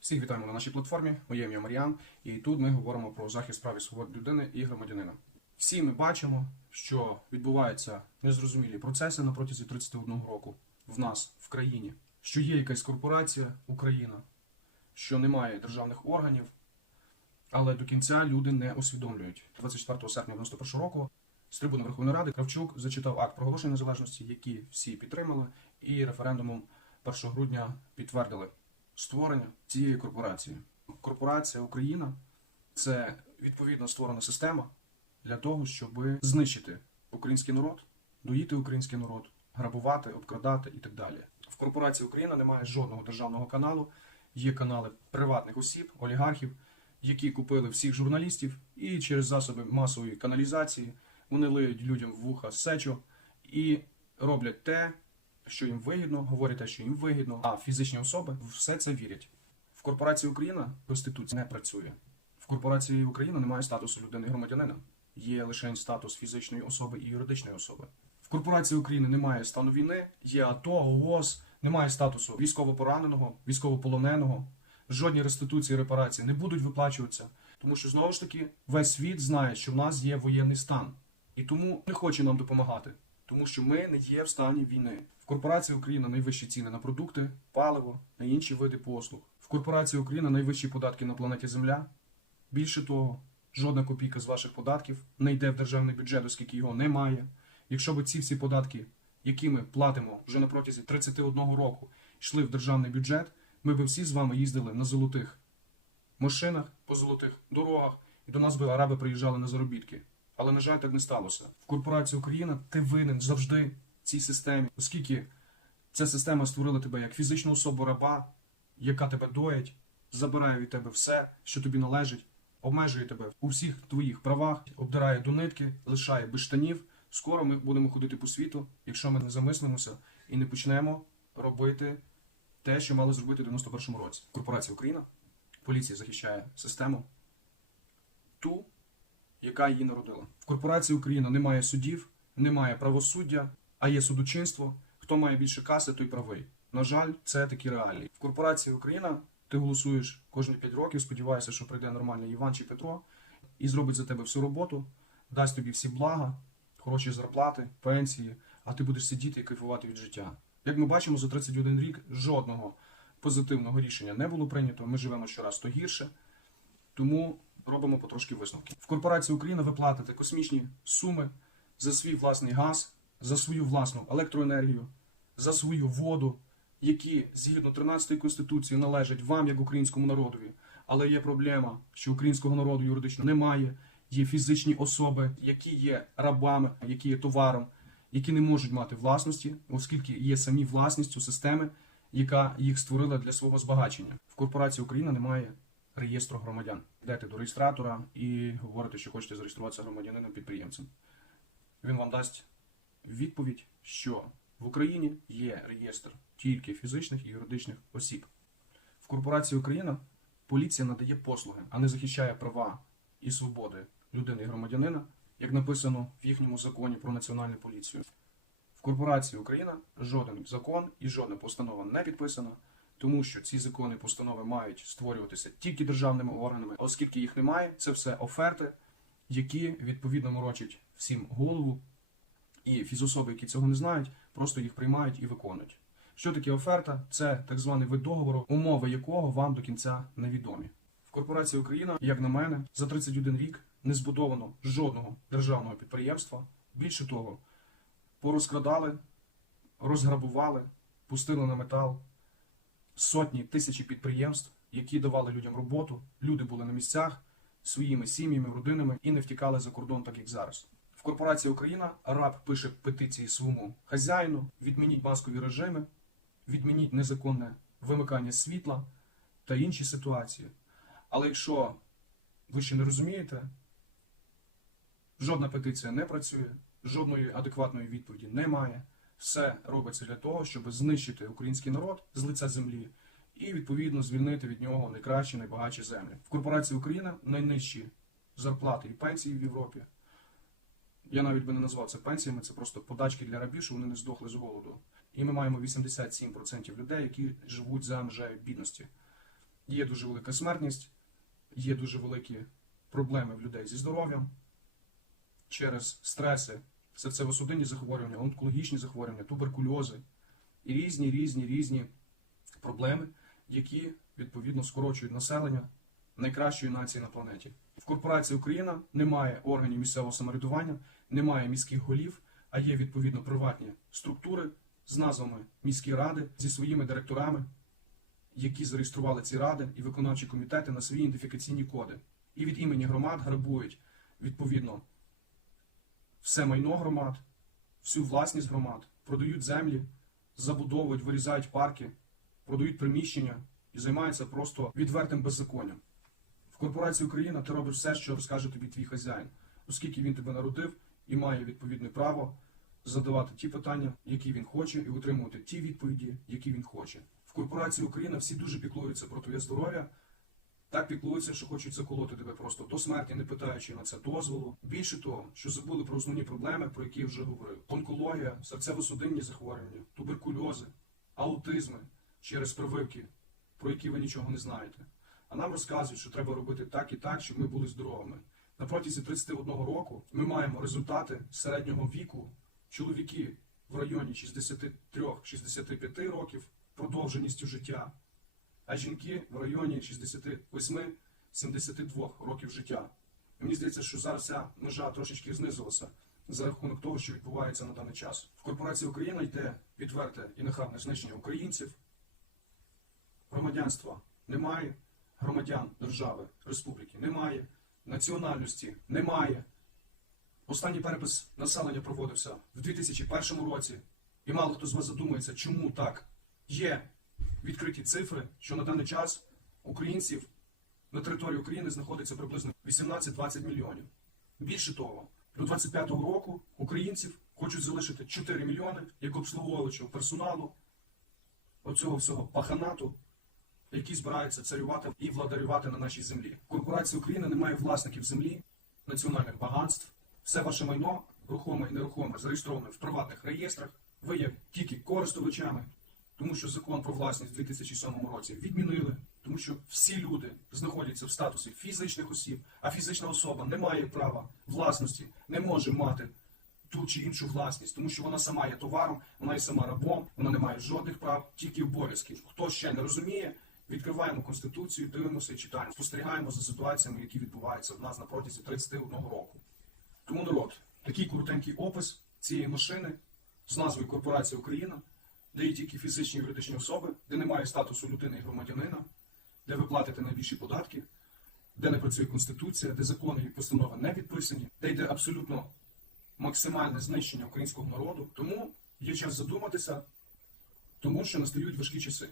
Всіх вітаємо на нашій платформі. Моє ім'я Маріан, і тут ми говоримо про захист прав і свобод людини і громадянина. Всі ми бачимо, що відбуваються незрозумілі процеси на протязі 31 року в нас в країні, що є якась корпорація Україна, що немає державних органів, але до кінця люди не усвідомлюють. 24 серпня 91 року з трибуни Верховної Ради Кравчук зачитав акт проголошення незалежності, який всі підтримали, і референдумом 1 грудня підтвердили створення цієї корпорації. Корпорація Україна це відповідно створена система для того, щоб знищити український народ, доїти український народ, грабувати, обкрадати і так далі. В корпорації Україна немає жодного державного каналу. Є канали приватних осіб, олігархів, які купили всіх журналістів, і через засоби масової каналізації вони лиють людям в вуха сечу і роблять те, що їм вигідно, говорять те, що їм вигідно, а фізичні особи все це вірять. В корпорації Україна проституція не працює. В корпорації Україна немає статусу людини громадянина. Є лише статус фізичної особи і юридичної особи. В корпорації України немає стану війни, є АТО, ООС, немає статусу військовополоненого, військовополоненого. Жодні реституції, репарації не будуть виплачуватися, тому що знову ж таки весь світ знає, що в нас є воєнний стан, і тому не хоче нам допомагати, тому що ми не є в стані війни. В корпорації Україна найвищі ціни на продукти, паливо, на інші види послуг. В корпорації Україна найвищі податки на планеті Земля. Більше того, жодна копійка з ваших податків не йде в державний бюджет, оскільки його немає. Якщо б ці всі податки, які ми платимо вже на протязі 31 року, йшли в державний бюджет, ми б всі з вами їздили на золотих машинах, по золотих дорогах, і до нас би араби приїжджали на заробітки. Але, на жаль, так не сталося. В корпорації Україна ти винен завжди цій системі, оскільки ця система створила тебе як фізичну особу раба, яка тебе доїть, забирає від тебе все, що тобі належить, обмежує тебе у всіх твоїх правах, обдирає до нитки, лишає без штанів. Скоро ми будемо ходити по світу, якщо ми не замислимося і не почнемо робити те, що мали зробити в 91-му році. Корпорація Україна, поліція захищає систему, ту, яка її народила. В корпорації Україна немає судів, немає правосуддя, а є судочинство. Хто має більше каси, той правий. На жаль, це такі реалії. В корпорації Україна ти голосуєш кожні 5 років, сподіваєшся, що прийде нормальний Іван чи Петро і зробить за тебе всю роботу, дасть тобі всі блага, хороші зарплати, пенсії, а ти будеш сидіти і кайфувати від життя. Як ми бачимо, за 31 рік жодного позитивного рішення не було прийнято. Ми живемо щораз то гірше, тому робимо потрошки висновки. В корпорації Україна ви платите космічні суми за свій власний газ, за свою власну електроенергію, за свою воду, які згідно 13 конституції належать вам як українському народові. Але є проблема, що українського народу юридично немає. Є фізичні особи, які є рабами, які є товаром, які не можуть мати власності, оскільки є самі власністю системи, яка їх створила для свого збагачення. В корпорації Україна немає реєстру громадян. Йдете до реєстратора і говорите, що хочете зареєструватися громадянином підприємцем. Він вам дасть відповідь, що в Україні є реєстр тільки фізичних і юридичних осіб. В корпорації Україна поліція надає послуги, а не захищає права і свободи людини і громадянина, як написано в їхньому законі про національну поліцію. В корпорації Україна жоден закон і жодна постанова не підписана, тому що ці закони постанови мають створюватися тільки державними органами, оскільки їх немає, це все оферти, які відповідно морочать всім голову, і фізособи, які цього не знають, просто їх приймають і виконують. Що таке оферта? Це так званий вид договору, умови якого вам до кінця невідомі. В корпорації Україна, як на мене, за 31 рік не збудовано жодного державного підприємства. Більше того, порозкрадали, розграбували, пустили на метал сотні тисячі підприємств, які давали людям роботу. Люди були на місцях своїми сім'ями, родинами і не втікали за кордон, так як зараз. В корпорації Україна раб пише петиції своєму хазяїну, відмініть маскові режими, відмініть незаконне вимикання світла та інші ситуації. Але якщо ви ще не розумієте, жодна петиція не працює, жодної адекватної відповіді немає. Все робиться для того, щоб знищити український народ з лиця землі і відповідно звільнити від нього найкращі, найбагатші землі. В корпорації Україна найнижчі зарплати і пенсії в Європі. Я навіть би не назвав це пенсіями, це просто подачки для рабів, щоб вони не здохли з голоду. І ми маємо 87% людей, які живуть за межею бідності. є дуже велика смертність, є дуже великі проблеми в людей зі здоров'ям через стреси, серцево-судинні захворювання, онкологічні захворювання, туберкульози і різні, різні, різні проблеми, які відповідно скорочують населення найкращої нації на планеті. В корпорації Україна немає органів місцевого самоврядування, немає міських голів, а є відповідно приватні структури з назвами міські ради зі своїми директорами, які зареєстрували ці ради і виконавчі комітети на свої ідентифікаційні коди. І від імені громад грабують відповідно все майно громад, всю власність громад, продають землі, забудовують, вирізають парки, продають приміщення і займаються просто відвертим беззаконням. В корпорації Україна ти робиш все, що розкаже тобі твій хазяїн, оскільки він тебе народив і має відповідне право задавати ті питання, які він хоче, і отримувати ті відповіді, які він хоче. В корпорації Україна всі дуже піклуються про твоє здоров'я. Так піклуються, що хочуть заколоти тебе просто до смерті, не питаючи на це дозволу. Більше того, що забули про основні проблеми, про які я вже говорив: онкологія, серцево-судинні захворювання, туберкульози, аутизми через прививки, про які ви нічого не знаєте. А нам розказують, що треба робити так і так, щоб ми були здоровими. На протязі 31 року ми маємо результати середнього віку. Чоловіки в районі 63-65 років продовженістю життя, а жінки в районі 68-72 років життя. І мені здається, що зараз ця межа трошечки знизилася за рахунок того, що відбувається на даний час. В корпорації Україна йде відверте і нахабне знищення українців. Громадянства немає, громадян держави, республіки немає, національності немає. Останній перепис населення проводився в 2001 році, і мало хто з вас задумається, чому так є відкриті цифри, що на даний час українців на території України знаходиться приблизно 18-20 мільйонів. Більше того, до 25-го року українців хочуть залишити 4 мільйони як обслуговувачів персоналу оцього всього паханату, який збирається царювати і владарювати на нашій землі. Корпорація України не має власників землі, національних багатств. Все ваше майно, рухоме і нерухоме, зареєстроване в приватних реєстрах. Ви є тільки користувачами, тому що закон про власність в 2007 році відмінили, тому що всі люди знаходяться в статусі фізичних осіб, а фізична особа не має права власності, не може мати ту чи іншу власність, тому що вона сама є товаром, вона є сама рабом, вона не має жодних прав, тільки обов'язки. Хто ще не розуміє, відкриваємо конституцію, дивимося і читаємо, спостерігаємо за ситуаціями, які відбуваються в нас на протязі 31 року. Тому народ, такий коротенький опис цієї машини з назвою Корпорація Україна, де є тільки фізичні і юридичні особи, де немає статусу людини і громадянина, де ви платите найбільші податки, де не працює конституція, де закони і постанови не підписані, де йде абсолютно максимальне знищення українського народу. Тому є час задуматися, тому що настають важкі часи.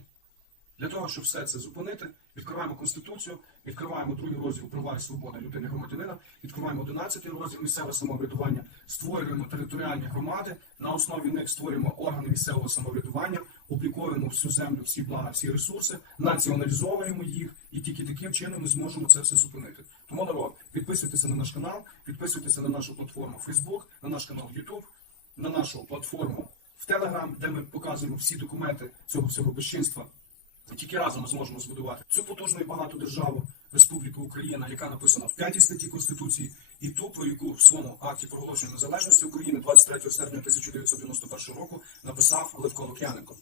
Для того, щоб все це зупинити, відкриваємо Конституцію, відкриваємо другий розділ права і свободи людини громадянина, відкриваємо 11 розділ місцеве самоврядування, створюємо територіальні громади, на основі них створюємо органи місцевого самоврядування, обліковуємо всю землю, всі блага, всі ресурси, націоналізовуємо їх, і тільки таким чином ми зможемо це все зупинити. Тому народ, підписуйтеся на наш канал, підписуйтеся на нашу платформу Facebook, на наш канал YouTube, на нашу платформу в Telegram, де ми показуємо всі документи цього всього безчинства. І Тільки разом ми зможемо збудувати цю потужну і багату державу, Республіку Україна, яка написана в п'ятій статті Конституції, і ту, про яку в своєму акті проголошення незалежності України 23 серпня 1991 року написав Левко Лук'яненко.